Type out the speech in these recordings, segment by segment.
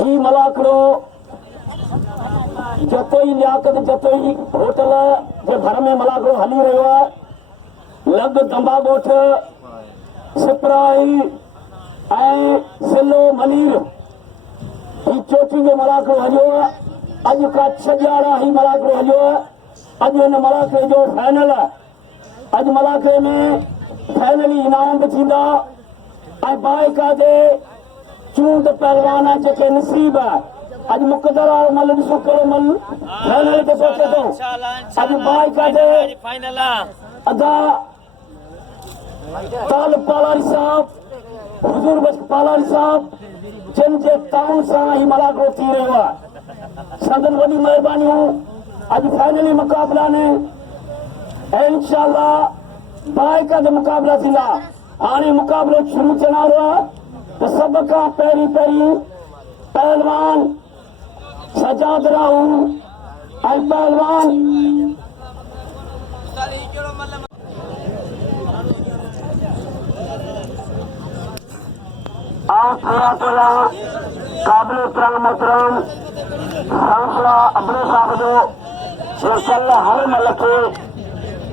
ही मलाकड़ो Jatoi Liaquat Jatoi hotel जे घर में मलाकड़ो हली रहियो आहे। लग दंबा ॻोठ सिपराई ऐं सिलो मलीर ही चोटी जो मलाकड़ो हलियो आहे। अॼु का 6 ही मलाकड़ो हलियो आहे। अॼु हिन मलाकड़े जो फाइनल आहे। अॼु मलाकड़े में फाइनली इनाम बि थींदा ऐं बाइकादे चूंड पहलवान जेके नसीब आहे। अॼु मुक़दर वारो मल ॾिसो कहिड़ो मल फाइनल ते पहुचे थो। अॼु बाइकादे अदा ताल पालारी साहब हुजूर बख्श पालारी साहब जिन जे ताउन सां ही मलाकड़ो थी रहियो आहे। संदन वॾी महिरबानियूं। अॼु फाइनली मुक़ाबला ने ऐं इंशाअल्लाह बाइकादे मुक़ाबला थींदा। हाणे मुक़ाबलो शुरू थियण वारो आहे त सभ खां पहिरीं पहलवान सजाद राहू ऐं पहलवान काबिल तरंग मोहतरम सांसला अबड़े साहब जो कल हर मल के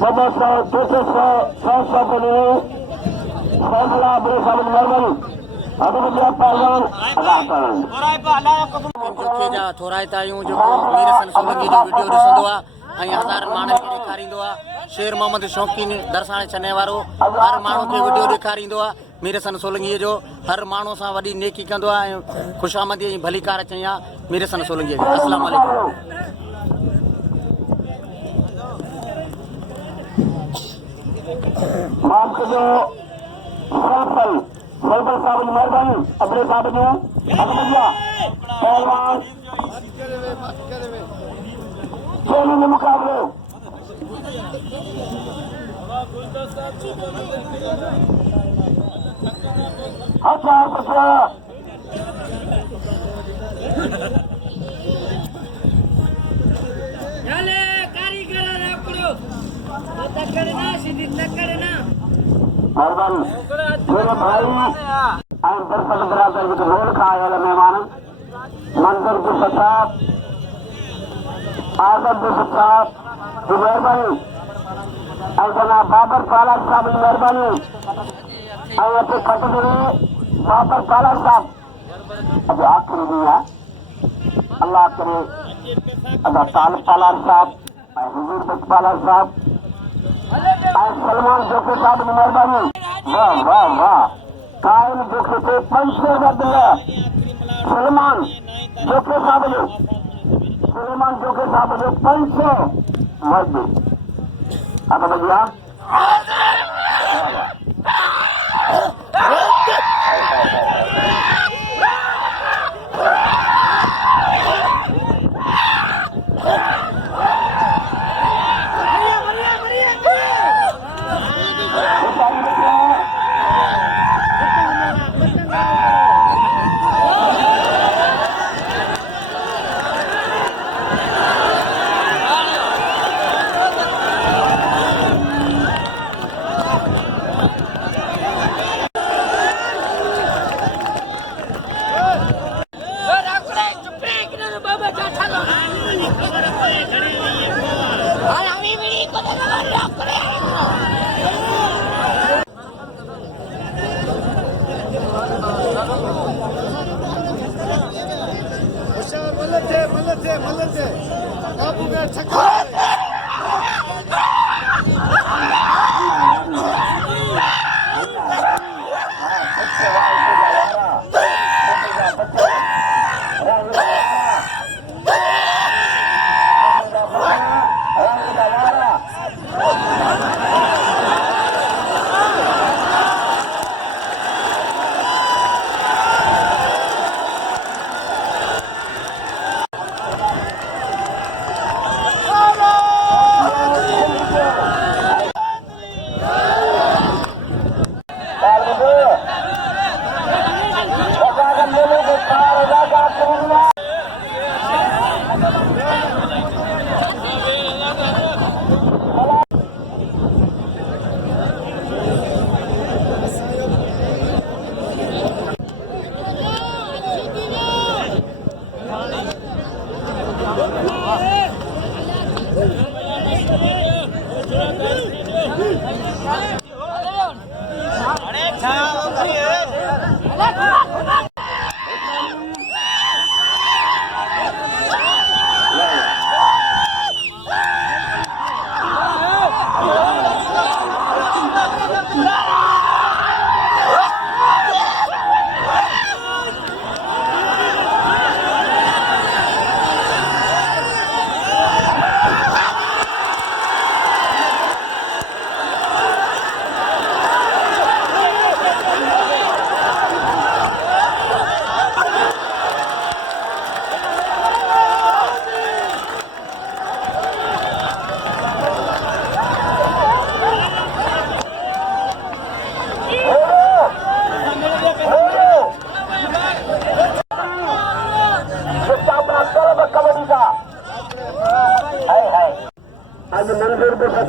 200 200 100 बने सांसला अबड़े साहब मेहरबानी थोराइतायूं जेको मीर सन सोलंकी जो वीडियो ॾिसंदो आहे ऐं हज़ारनि माण्हुनि खे ॾेखारींदो आहे। शेर मोहम्मद शौक़ीन दरसाणे छने वारो हर माण्हू खे वीडियो ॾेखारींदो आहे। मीर सन सोलंकीअ जो हर माण्हू सां वॾी नेकी कंदो आहे ऐं ख़ुशामदी ऐं भलीकार चई आहे मीर सन सोलंकीअ खे। अस्सलाम वालेकुम। सैफल साहब की मेहरबानी अबड़े साहब ने पहलवान दोनों के मुकाबले मेहरबानी मेरे भाई और दर्शक बरादर के रोल का आया मेहमान मंजर के साहब आजम के साहब की मेहरबानी और जनाब बाबर पाला साहब की मेहरबानी और अपने कटरे बाबर पाला साहब अब आखिरी भी है अल्लाह करे अगर ताल पाला साहब और हुजूर बख्श पाला साहब सलमान जोखे साहब की मेहरबानी। वाह वाह वाह कायम जोखे थे 500 सलमान जोखे साहब जो सलमान जोखे साहब जो 500 वर्दी आता भैया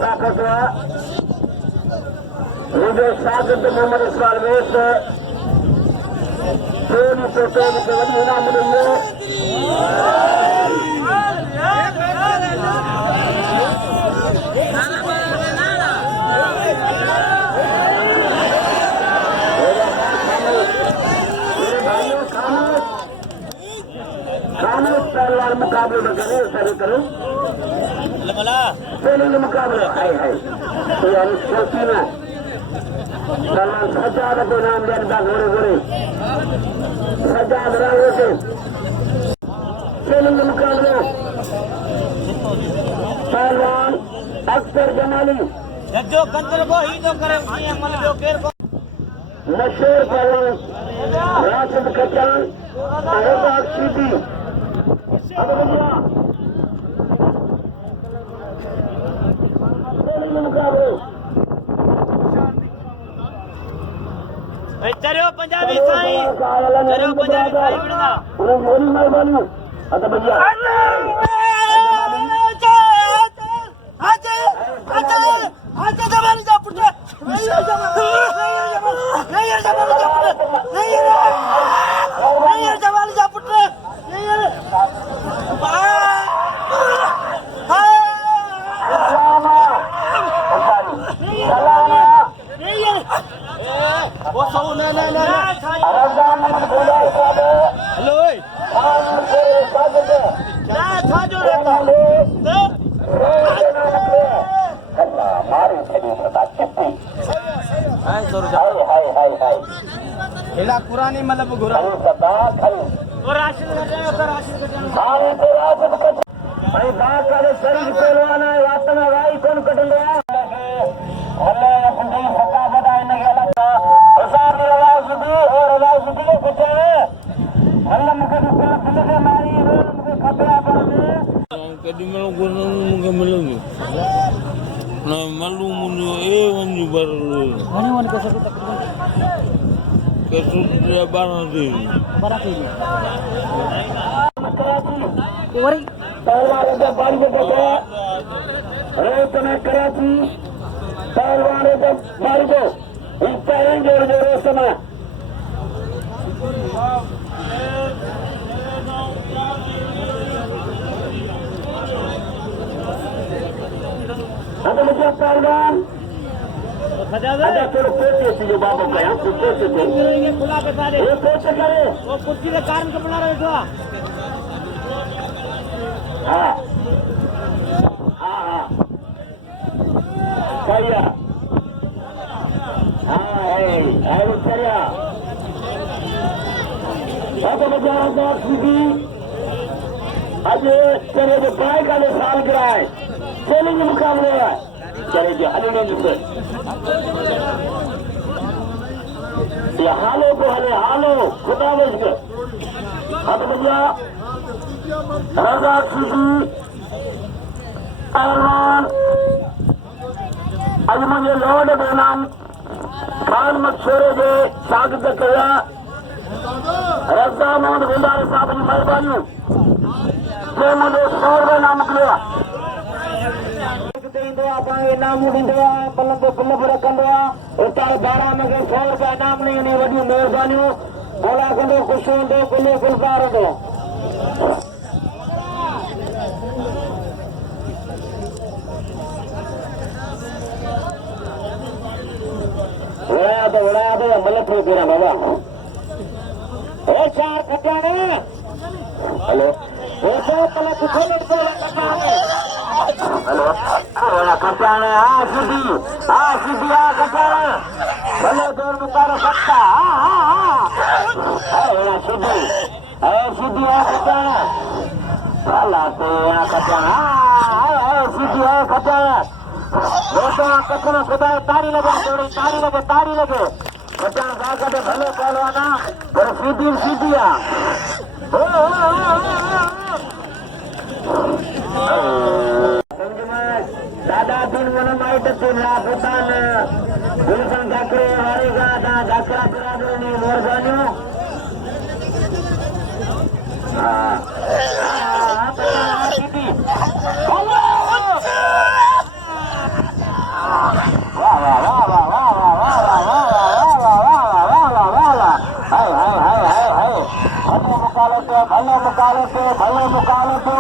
ताकत मुझे शागिर्द मोहम्मद इस्माइल वेस थोड़ी सोटे के वही इनाम मिलेंगे पहलवान मुकाबले में करें सभी करूं पहले मुकाबले हाय हाय तो यानी सोची में सलमान सजाद को नाम देता घोड़े घोड़े सजाद रंगों से पहले मुकाबले पहलवान अख्तर जमाली जो कंदर को ही तो करे जो केर को मशहूर पहलवान राशिद खचान अहबाब सीधी अब भैया मुकाबले चलो पंजाबी साईं चलो पंजाबी साईं बिड़ना उन्हें मोरी मेहरबानी अत भैया जमानी जा पुत्र नहीं जमानी जा पुत्र वो सौ हेलो था जो रहता हिला पुरानी मतलब घुरा और राशन कर रहे हैं राशन भाई बात करे शरीर पहलवान है वात में भाई कौन कटन गया हल्ले संजय सका बताए न गया प्रसाद रवाज सुधी और रवाज सुधी के कुछ है हल्ले मुझे दिल के मारी मुझे खतरा पर कदी मलो गुरु मुझे मिलोगे ना मालूम मुझे ये वंजी बर वन कैसे तकरीबन कैसे dia barang dia वरी पहलवान के बारी के देखो रोज में कराची पहलवान के बारी को इस पहले जोर जोर समय अब मुझे पहलवान अच्छा चलो कोचे से जो बाबू कहा कोचे से ये खुला पे सारे ये कोचे करे वो कुर्सी के कारण के बना रहे था हाँ हाँ हाँ भैया हाँ है चलिया अब मुझे सीधी आज चले जो बाइक वाले साल गिराए चैलेंज मुकाबले है चले जो हलीमेंज से ये हालो को हले हालो खुदा बच गए अब भैया रजा सीधी पहलवान आज मुझे लौट बेनाम खान मछोरे के शागिर्द कया रजा मोहम्मद गुंडारे साहब की मेहरबानी जो मुझे 100 रुपये नाम निकलिया इनाम पलंग पलंग रखंदो उतार 12 में 100 रुपया इनाम नहीं उन्हें वॾियूं महिरबानियूं बोला कंदो ख़ुशि हूंदो कुले गुलज़ार हूंदो उड़ाया तो मल थोड़ी देर बाबा चार खटाने हेलो पलक हेलो खटाने सीधी खटाने भले दूर में तारो सत्ता सीधी सीधी खटाने भला तो खटाने सीधी खटाने दोस्तों कखनो खुदा तारी लगे थोड़ी तारी लगे बच्चा जाकर भले पहलवाना पर सीधी सीधिया दादा 3 मन माइट ला भूटान गुलशन ठाकरे वारेगा ढाकरा बिरादरी मेहरबानियों मुकालते भले मुकालते भले मुकालते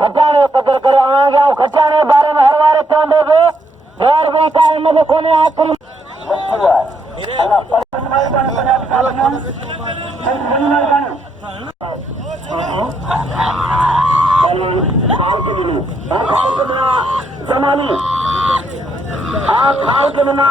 खचाने पकड़ कर आवांगे खचाने बारे में हर बार चौंदे पे गैर भी का हिम्मत कोने आखिरी जमानी खाल के बिना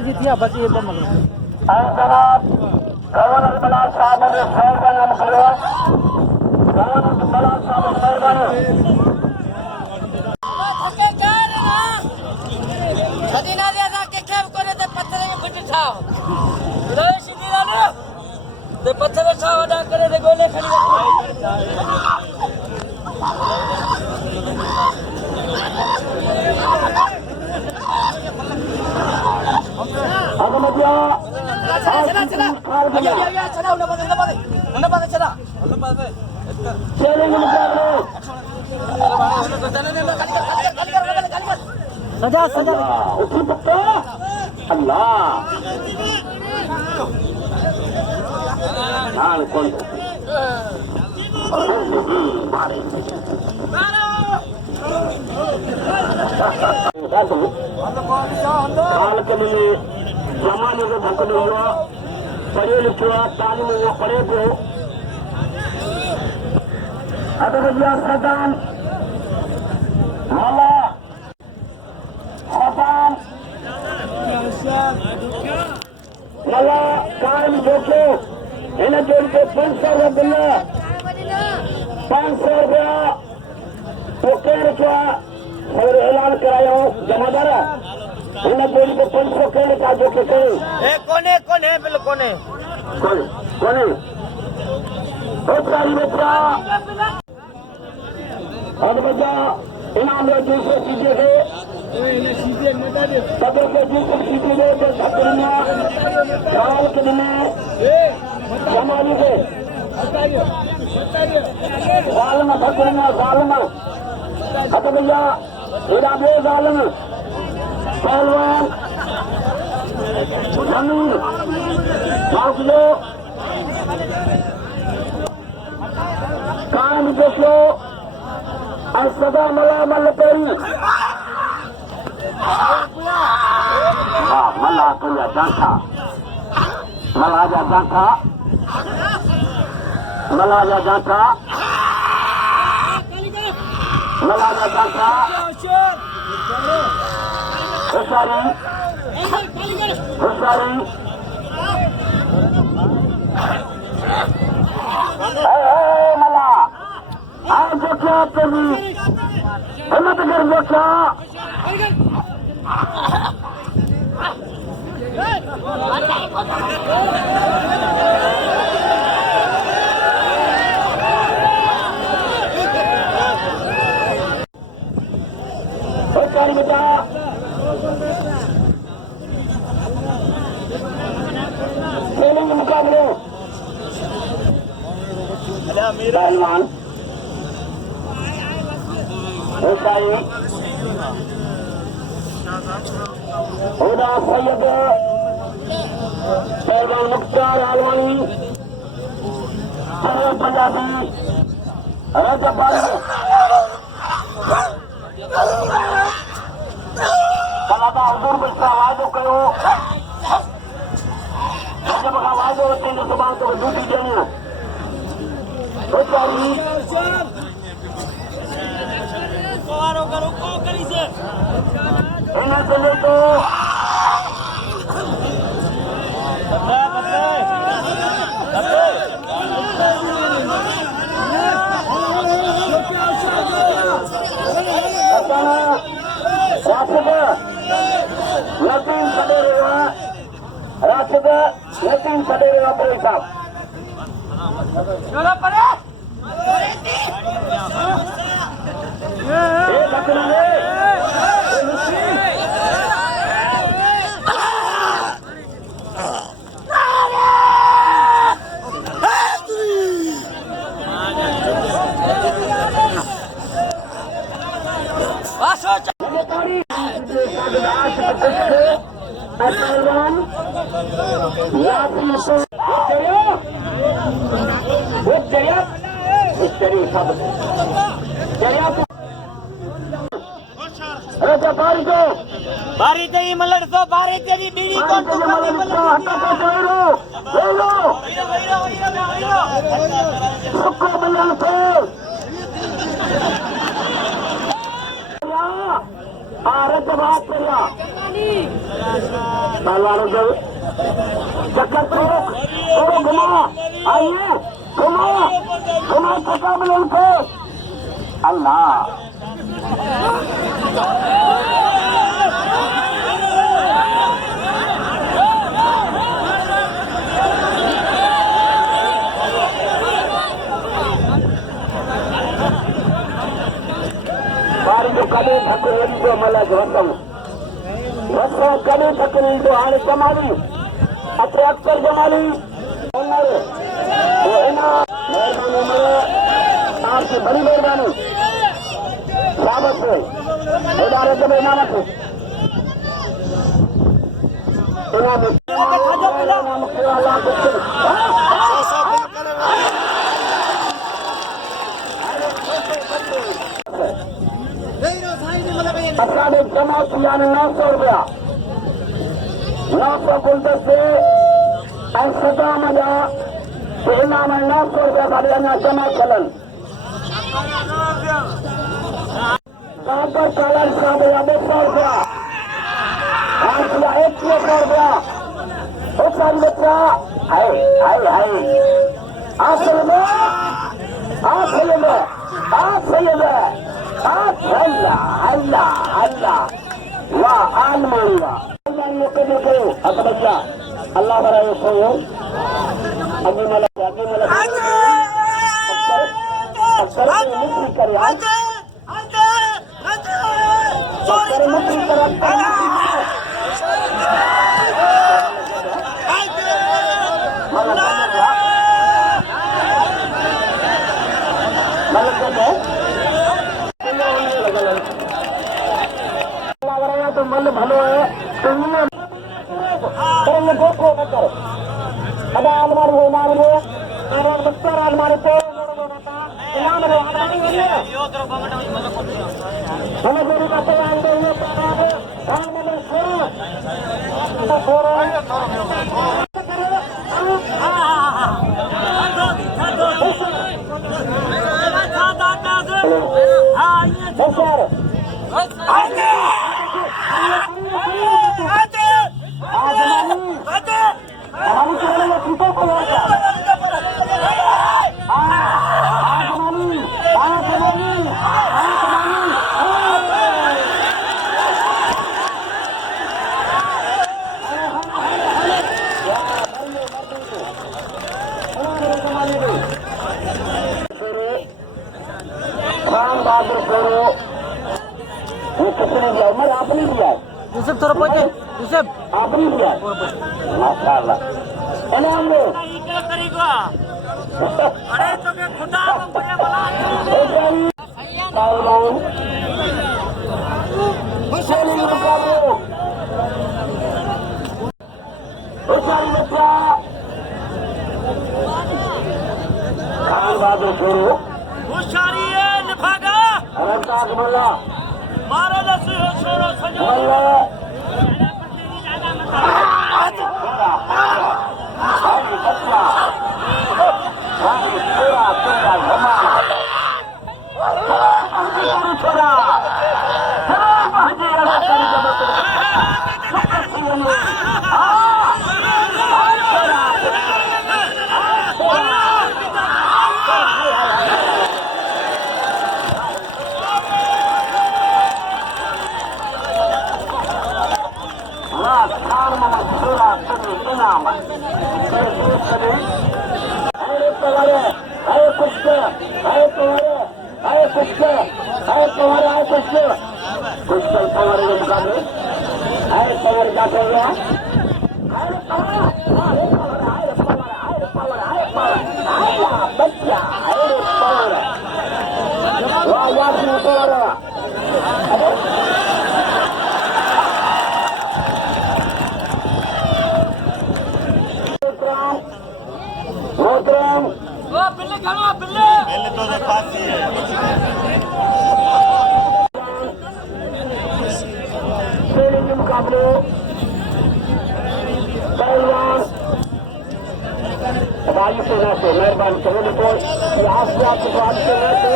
जीतिया बस ये जनाब गवर्नर बला साहब ने खैर का नाम करो गवर्नर बला साहब मेहरबानी सदीना ले के खेब करे ते पत्थर में फट छाव रे सीधी ना ते पत्थर छाव अदा करे ते गोले खड़ी अब मजा चला चला या चला उन्हें बंद चला चलेंगे मुकाबले सजा उठी पत्ता अल्लाह नाल कौन हाल के लिए जमाने को धक्का हुआ पढ़े लिखे तालीम हुआ पढ़े को अदबिया सदान माला सदान माला कायम जोखो इन्हें जोड़ के 500 रुपया 500 रुपया तो कह रखा और ऐलान कराया जमादार इन्हें जोड़ के 500 कह रखा जो के कोने बिल कोने सारी बच्चा और बच्चा इनाम में दूसरे चीजें के पदों के दूसरे चीजें के जो छतरियां राल के दिन जमाने के जालम छतरियां जालम हत भैया इरादे जालम पहलवान जमीन बाबलो काम देखो और सदा मला मल पेरी मला तुझा जांखा मलाजा जांखा मलाजा जांखा मलाजा जांखा होशियारी मला आज देखो तेरी हिम्मत कर देखो होशियारी बेटा खेलेंगे मुकाबले पहलवान होशियारी हुदा सैयद पहलवान मुख्तार आलवानी पंजाबी रजब बारी कलादा हजूर बिल्कुल वादो कयो जब का वादो तीन सुबह तो ड्यूटी देनी होशियारी इन्हें से ले तो यतीम सडेरेवा राशिद यतीम सडेरेवा भाई साहब चलो पड़े ये लखनऊ है बारी तेरी मलड़ तो बारी तेरी बीवी कौन तो खाली चक्कर करो घुमा आइए घुमा घुमा चक्का मिलन को अल्लाह कॾहिं थकिजी जो मलज वसो कॾहिं थकिजी जो हाणे जमाली अचे अख्तर जमाली तव्हांजी बड़ी महिरबानी शाबत हेॾा रज में इनाम थे असांजे जमा किया 900 रुपया 900 गुलदस्ते ऐं सदाम जा इनाम 900 रुपया साढ़े अञा जमा थियलनि बाबर कॉलर साहब जा 200 रुपया हाणे थी 2100 रुपया उसारी बच्चा हाय हाय हाय आसल में अल्लाह अल्लाह अल्लाह वाह आलमानी वाह आलमानी के देखो अकबरिया अल्लाह बराए सोयो अभी मलक अक्सर मुक्ति करे अक्सर मुक्ति करे तो मन भलो है देखो न करो अदा आलमारी हो मार लो और बच्चा आलमारी को इनाम लो आलमारी हो गया हमें मेरी बातें आन दो ये काम में छोड़ो हां ये सर बहादुर करो ये किसने दिया उमर आपने दिया यूसुफ थोड़ा पहुंचे यूसुफ आपने दिया माशाल्लाह इनाम लो क्या करेगा अरे तो के खुदा मुझे बना साउलान हुसैन मुकाबले हुसैन बच्चा खान बहादुर करो होशियारी है निभागा अरदास मोला मारो दस छोड़ो सजो खान मंसूरा सुनी इनाम अरे पवार अरे कुछ अरे पवार अरे कुछ अरे पवार अरे कुछ पवार के मुकाबले अरे पवार क्या कर रहा है अरे पवार बच्चा अरे पवार वाह वाह पवार मोहतरम ओ बिल्ले खड़ो बिल्ले तो फांसी है ट्रेनिंग के मुकाबले पहलवान वायु सेना से मेहरबानी करो को यहाँ से आपको बात करना तो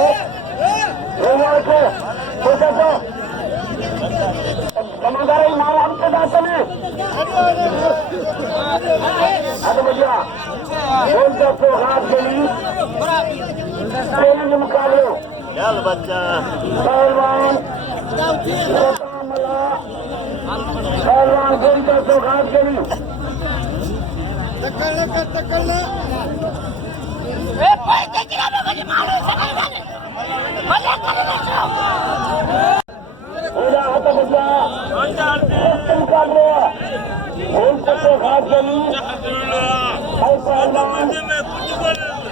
कमांडर माल हमसे जाते हैं अरे भैया बोलते तो हाथ गली ट्रेनिंग के मुकाबले चल बच्चा पहलवान पहलवान बोलते तो हाथ गली ए पैसे किरा में मुझे मारो सकाल गाने मजा करे ना पूरा होता भैया मुकाबले बोलते तो हाथ गली पहलवान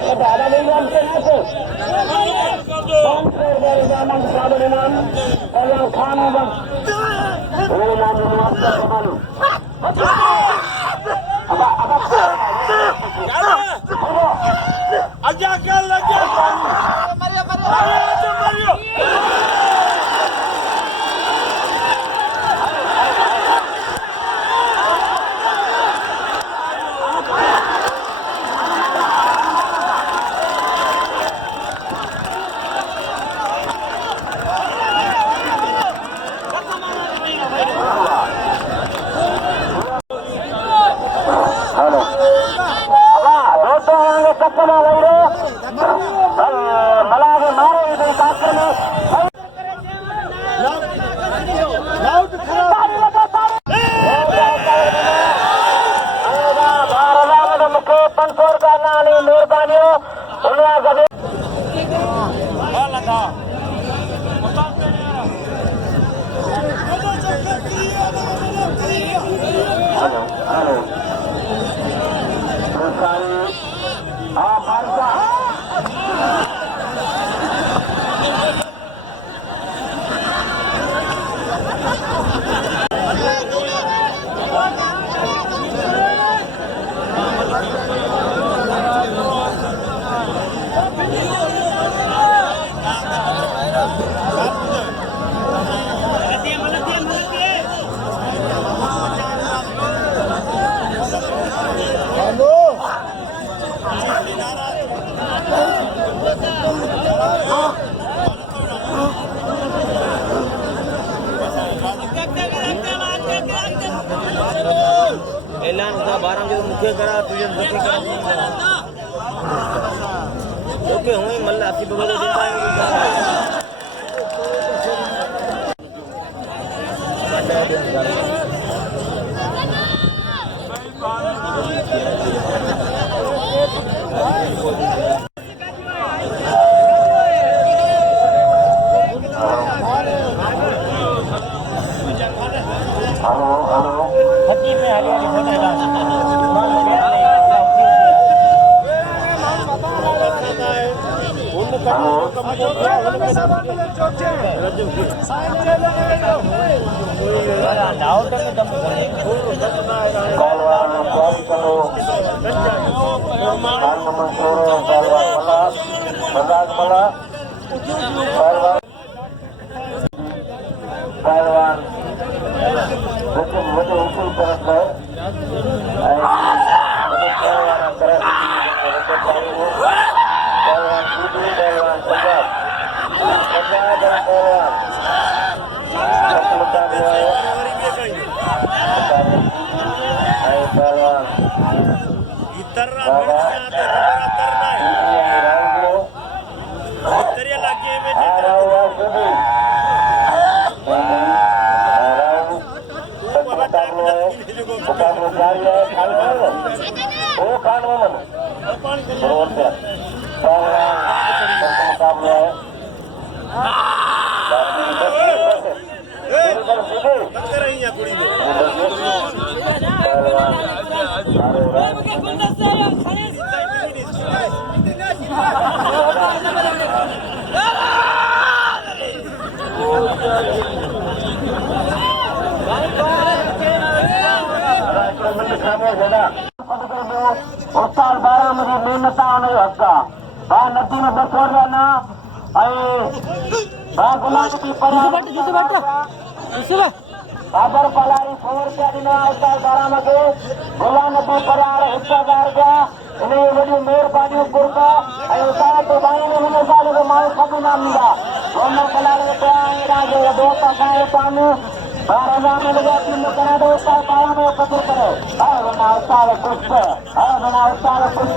दादा नहीं जानते हैं तो पहलवान खान होगा वो नाम मालूम आजा कर लगा मरियो मरियो मलागे मारे मुख्य पंचोर का नानी मेहरबानियों ऐलान था 12 जो मुख्य करा तुझे दुखी करा ओके हुई मल्ला आपकी बगल में देता है पहलवान मुझे उसी तरफ है मुकाबला जारी है खान वो खान मोहम्मद मुकाबला है उस्ताद बारामती मेहनता नहीं हक्का नदी में बसोर रहना गुलाम की अगर पलारी 100 रुपया दिना उस्ताद बारामती गुलाम नदी परार हिस्सेदार जा इन्हें वॾी मेहरबानी कुर्ता उस्ताद तो बाणी में हिन साल जो माण्हू सभु इनाम ॾींदा रोमर पलारी रुपया जो दोस्त असांजे पाण 12,000 में लगा तीन करा दो उस्ताद 12 में कदर करे बना उस्ताद कुछ बना उस्ताद कुछ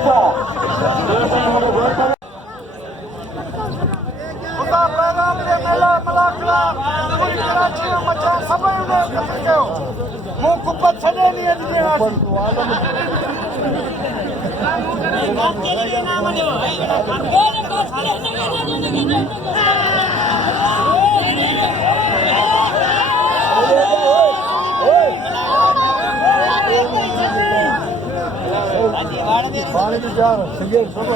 मुंह कुप्पत छॾे नहीं पानी भी जा सिगरेट सब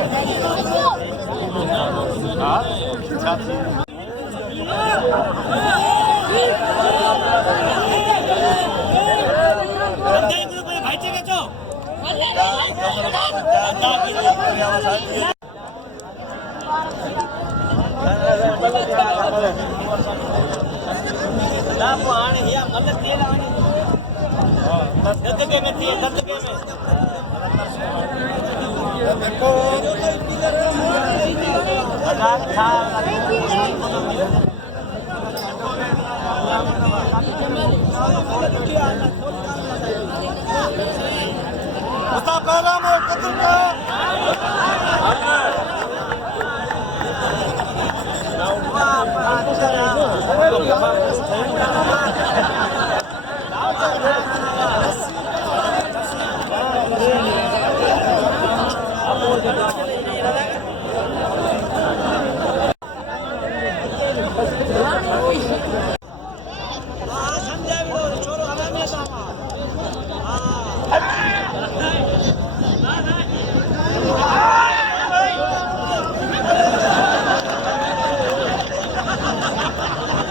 उस्ताद पैगाम कदर का